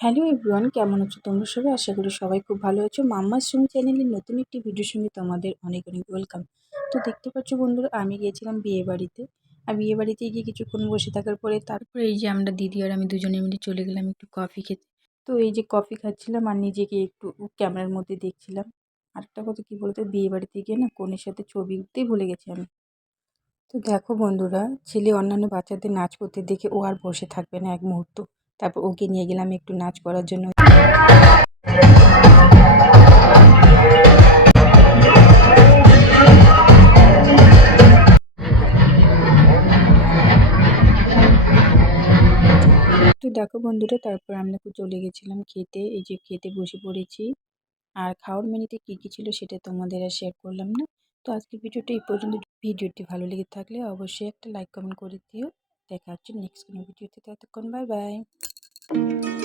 Hello everyone, কেমন আছো তোমরা সবাই? আশা করি সবাই খুব ভালো আছো। মাম্মার সঙ্গে চ্যানেলের নতুন একটি ভিডিওর সঙ্গে তোমাদের অনেক অনেক ওয়েলকাম। তো দেখতে পাচ্ছ বন্ধুরা, আমি গিয়েছিলাম বিয়ে বাড়িতে। আর বিয়ে বাড়িতে গিয়ে কিছুক্ষণ বসে থাকার পরে তারপরে এই যে আমরা দিদি আর আমি দুজনে মিলে চলে গেলাম একটু কফি খেতে। তো এই যে কফি খাচ্ছিলাম আর নিজেকে একটু ক্যামেরার মধ্যে দেখছিলাম। আরেকটা কথা কী বলতো, বিয়ে বাড়িতে গিয়ে না কনের সাথে ছবি উঠতেই ভুলে গেছি আমি। তো দেখো বন্ধুরা, ছেলে অন্যান্য বাচ্চাদের নাচ করতে দেখে ও আর বসে থাকবে না এক মুহূর্ত। তারপর ওকে নিয়ে গেলাম একটু নাচ করার জন্য। দেখো বন্ধুরা, তারপর আমরা চলে গেছিলাম খেতে। এই যে খেতে বসে পড়েছি। আর খাওয়ার মেনুতে কী কী ছিল সেটা তোমাদের আর শেয়ার করলাম না। তো আজকের ভিডিওটা এই পর্যন্ত। ভিডিওটি ভালো লেগে থাকলে অবশ্যই একটা লাইক কমেন্ট করে দিও। দেখা হচ্ছে নেক্সট কোনো ভিডিওতে। ততক্ষণ বাই বাই Música